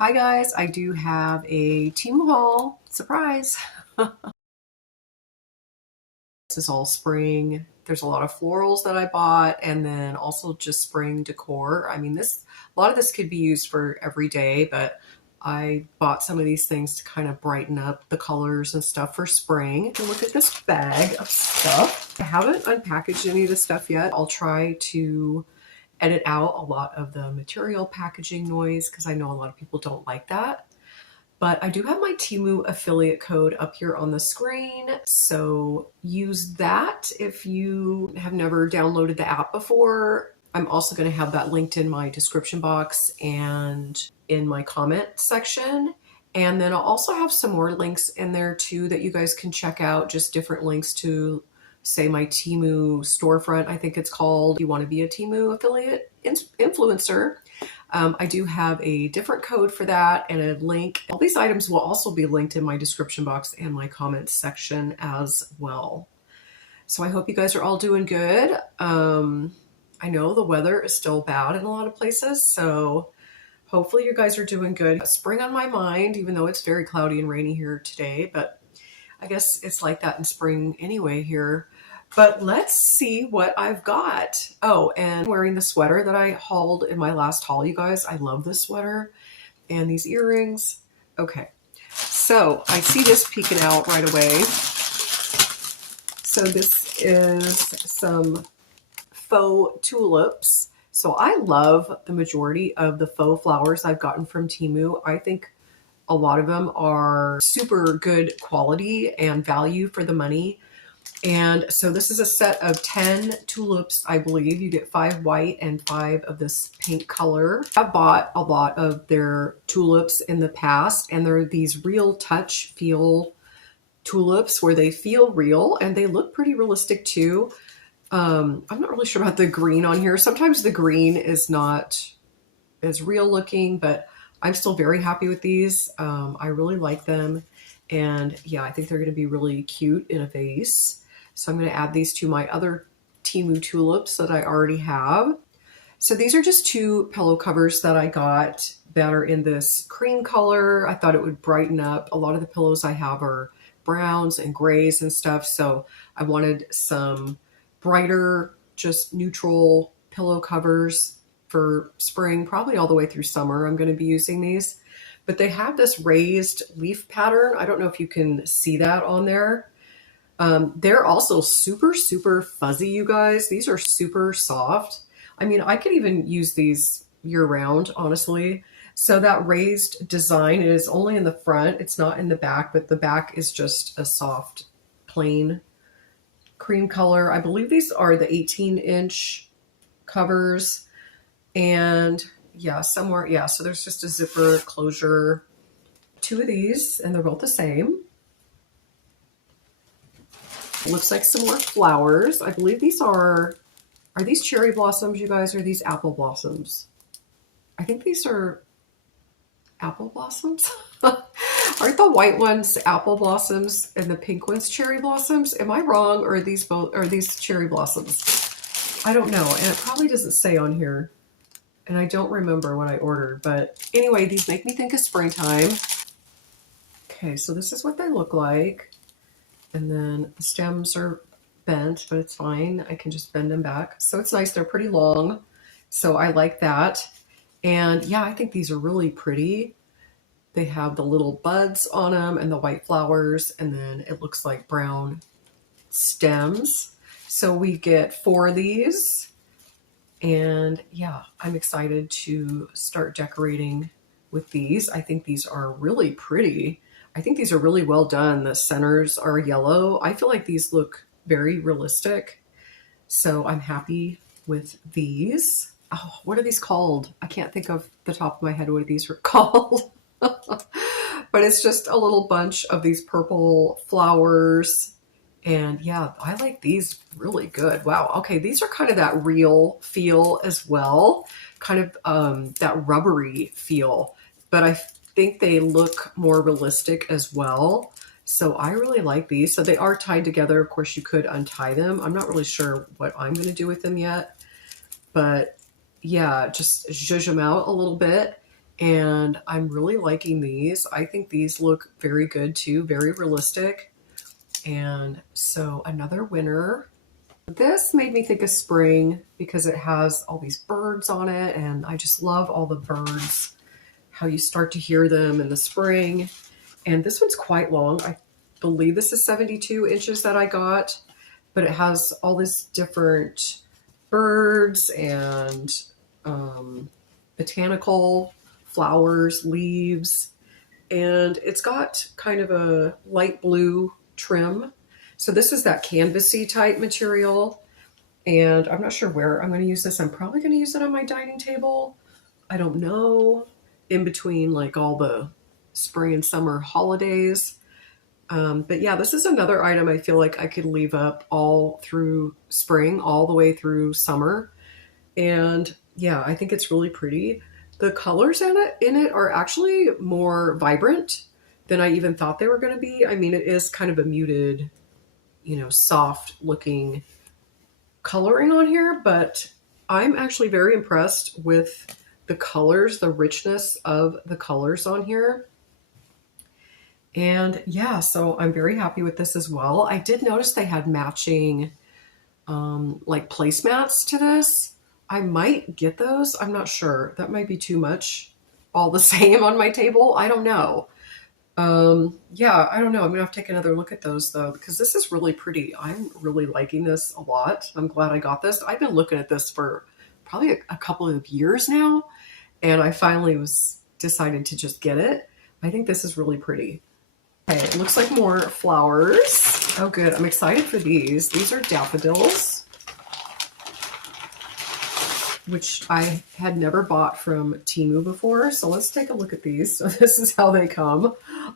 Hi guys, I do have a Temu haul. Surprise! This is all spring. There's a lot of florals that I bought and then also just spring decor. I mean, a lot of this could be used for every day, but I bought some of these things to kind of brighten up the colors and stuff for spring. And look at this bag of stuff. I haven't unpackaged any of this stuff yet. I'll try to edit out a lot of the material packaging noise because I know a lot of people don't like that. But I do have my Temu affiliate code up here on the screen, so use that if you have never downloaded the app before. I'm also going to have that linked in my description box and in my comment section. And then I'll also have some more links in there too that you guys can check out, just different links to, say, my Temu storefront, I think it's called. If you want to be a Temu affiliate influencer. I do have a different code for that and a link. All these items will also be linked in my description box and my comments section as well. So I hope you guys are all doing good. I know the weather is still bad in a lot of places, so hopefully you guys are doing good. Spring on my mind, even though it's very cloudy and rainy here today, but I guess it's like that in spring anyway here. But let's see what I've got. Oh, and I'm wearing the sweater that I hauled in my last haul, you guys. I love this sweater and these earrings. Okay, so I see this peeking out right away. So this is some faux tulips. So I love the majority of the faux flowers I've gotten from Temu. I think a lot of them are super good quality and value for the money. And so this is a set of 10 tulips, I believe. You get 5 white and 5 of this pink color. I've bought a lot of their tulips in the past, and they're these real touch feel tulips where they feel real and they look pretty realistic too. I'm not really sure about the green on here. Sometimes the green is not as real looking, but I'm still very happy with these. I really like them. And yeah, I think they're going to be really cute in a vase. So I'm going to add these to my other Temu tulips that I already have. So these are just 2 pillow covers that I got that are in this cream color. I thought it would brighten up. A lot of the pillows I have are browns and grays and stuff. So I wanted some brighter, just neutral pillow covers for spring, probably all the way through summer. I'm going to be using these. But they have this raised leaf pattern. I don't know if you can see that on there. They're also super, super fuzzy, you guys. These are super soft. I mean, I could even use these year round, honestly. So that raised design is only in the front. It's not in the back, but the back is just a soft, plain cream color. I believe these are the 18-inch covers. And yeah, somewhere, yeah, so there's just a zipper closure. 2 of these, and they're both the same. It looks like some more flowers. I believe these are these cherry blossoms, you guys, or are these apple blossoms? I think these are apple blossoms. Aren't the white ones apple blossoms and the pink ones cherry blossoms? Am I wrong, or are these cherry blossoms? I don't know, and it probably doesn't say on here. And I don't remember what I ordered, but anyway, these make me think of springtime. Okay, so this is what they look like. And then the stems are bent, but it's fine. I can just bend them back. So it's nice. They're pretty long. So I like that. And yeah, I think these are really pretty. They have the little buds on them and the white flowers, and then it looks like brown stems. So we get 4 of these. And yeah, I'm excited to start decorating with these. I think these are really pretty. I think these are really well done. The centers are yellow. I feel like these look very realistic. So I'm happy with these. Oh, what are these called? I can't think of the top of my head what these are called. But it's just a little bunch of these purple flowers. And yeah, I like these really good. Wow. Okay, these are kind of that real feel as well. Kind of that rubbery feel. But I think they look more realistic as well. So I really like these. So they are tied together. Of course, you could untie them. I'm not really sure what I'm going to do with them yet. But yeah, just zhuzh them out a little bit. and I'm really liking these. I think these look very good too, very realistic. And so another winner. This made me think of spring because it has all these birds on it, and I just love all the birds, how you start to hear them in the spring. And this one's quite long. I believe this is 72 inches that I got, but it has all these different birds and botanical flowers, leaves, and it's got kind of a light blue trim. So this is that canvasy type material, and I'm not sure where I'm going to use this. I'm probably going to use it on my dining table. I don't know, in between like all the spring and summer holidays. But yeah, this is another item I feel like I could leave up all through spring, all the way through summer. And yeah, I think it's really pretty. The colors in it are actually more vibrant than I even thought they were going to be. I mean, it is kind of a muted, soft looking coloring on here, but I'm actually very impressed with the colors, the richness of the colors on here. And yeah, so I'm very happy with this as well. I did notice they had matching like placemats to this. I might get those. I'm not sure. That might be too much all the same on my table. I don't know. Yeah, I don't know. I'm gonna have to take another look at those though, because this is really pretty. I'm really liking this a lot. I'm glad I got this. I've been looking at this for probably a couple of years now, and I finally decided to just get it. I think this is really pretty. Okay, it looks like more flowers. Oh good, I'm excited for these. These are daffodils, which I had never bought from Temu before. So let's take a look at these. So this is how they come.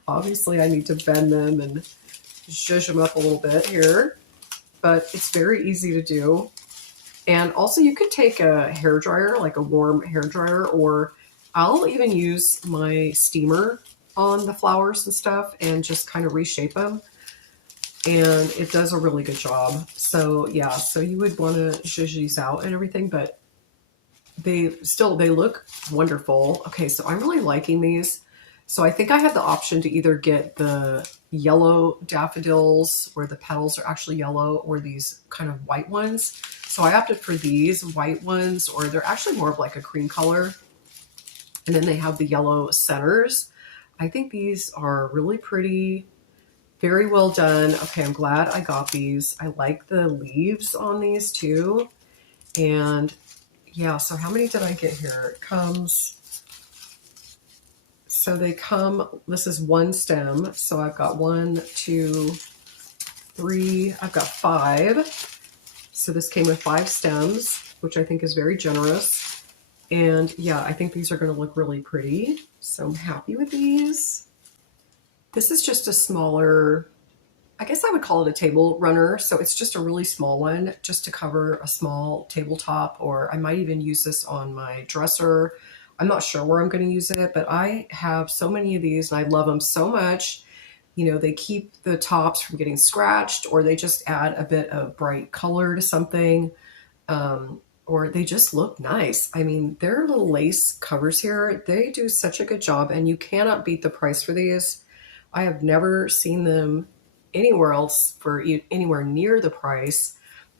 Obviously I need to bend them and zhuzh them up a little bit here, but it's very easy to do. And also you could take a hair dryer, like a warm hair dryer, or I'll even use my steamer on the flowers and stuff and just kind of reshape them. And it does a really good job. So yeah, so you would want to zhuzh these out and everything, but they look wonderful. Okay, so I'm really liking these. So I think I have the option to either get the yellow daffodils where the petals are actually yellow, or these kind of white ones. So I opted for these white ones, or they're actually more of like a cream color. And then they have the yellow centers. I think these are really pretty, very well done. Okay, I'm glad I got these. I like the leaves on these too. And yeah, so how many did I get here? It comes, so they come, this is one stem. So I've got 1, 2, 3, I've got 5. So this came with 5 stems, which I think is very generous. And yeah, I think these are going to look really pretty. So I'm happy with these. This is just a smaller, I guess I would call it a table runner. So it's just a really small one just to cover a small tabletop, or I might even use this on my dresser. I'm not sure where I'm going to use it, but I have so many of these and I love them so much. They keep the tops from getting scratched, or they just add a bit of bright color to something. Or they just look nice. I mean, their little lace covers here, they do such a good job, and you cannot beat the price for these. I have never seen them anywhere else for anywhere near the price,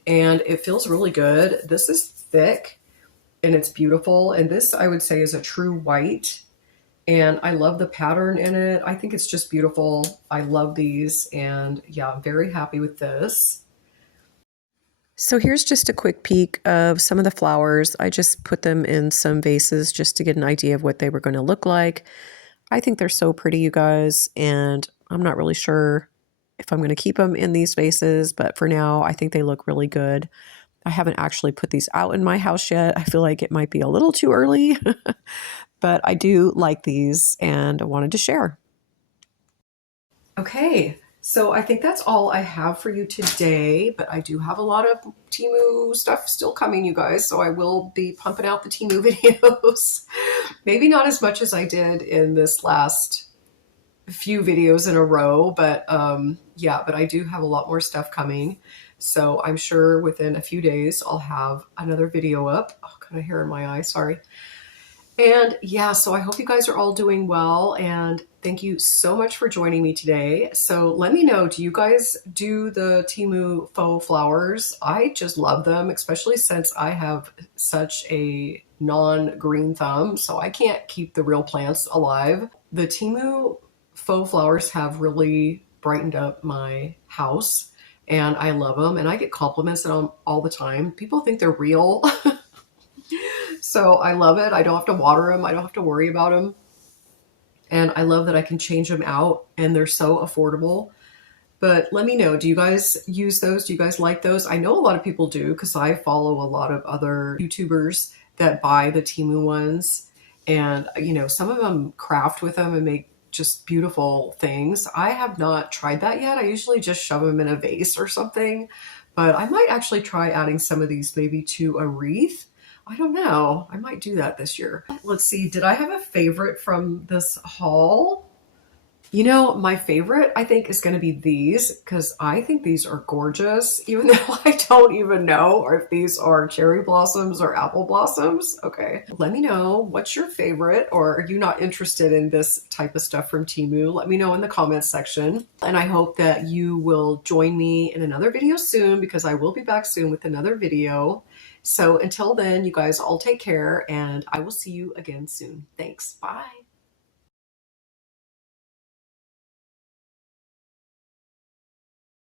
and it feels really good. This is thick and it's beautiful, and this I would say is a true white, and I love the pattern in it. I think it's just beautiful. I love these, and yeah, I'm very happy with this. So here's just a quick peek of some of the flowers. I just put them in some vases just to get an idea of what they were going to look like. I think they're so pretty, you guys, and I'm not really sure if I'm going to keep them in these vases, but for now, I think they look really good. I haven't actually put these out in my house yet. I feel like it might be a little too early, but I do like these and I wanted to share. Okay, so I think that's all I have for you today, but I do have a lot of Temu stuff still coming, you guys, so I will be pumping out the Temu videos. Maybe not as much as I did in this last few videos in a row, but yeah, but I do have a lot more stuff coming. So I'm sure within a few days I'll have another video up. Oh, kind of hair in my eye, sorry. And yeah, so I hope you guys are all doing well, and thank you so much for joining me today. So let me know, do you guys do the Temu faux flowers? I just love them, especially since I have such a non-green thumb, so I can't keep the real plants alive. The Temu faux flowers have really brightened up my house, and I love them, and I get compliments on them all the time. People think they're real. So I love it. I don't have to water them. I don't have to worry about them. And I love that I can change them out and they're so affordable. But let me know, do you guys use those? Do you guys like those? I know a lot of people do because I follow a lot of other YouTubers that buy the Temu ones. And, you know, some of them craft with them and make just beautiful things. I have not tried that yet. I usually just shove them in a vase or something. But I might actually try adding some of these maybe to a wreath. I don't know. I might do that this year. Let's see. Did I have a favorite from this haul? You know, my favorite, I think, is going to be these because I think these are gorgeous, even though I don't even know if these are cherry blossoms or apple blossoms. Okay, let me know what's your favorite, or are you not interested in this type of stuff from Temu? Let me know in the comments section. And I hope that you will join me in another video soon because I will be back soon with another video. So until then, you guys all take care and I will see you again soon. Thanks. Bye.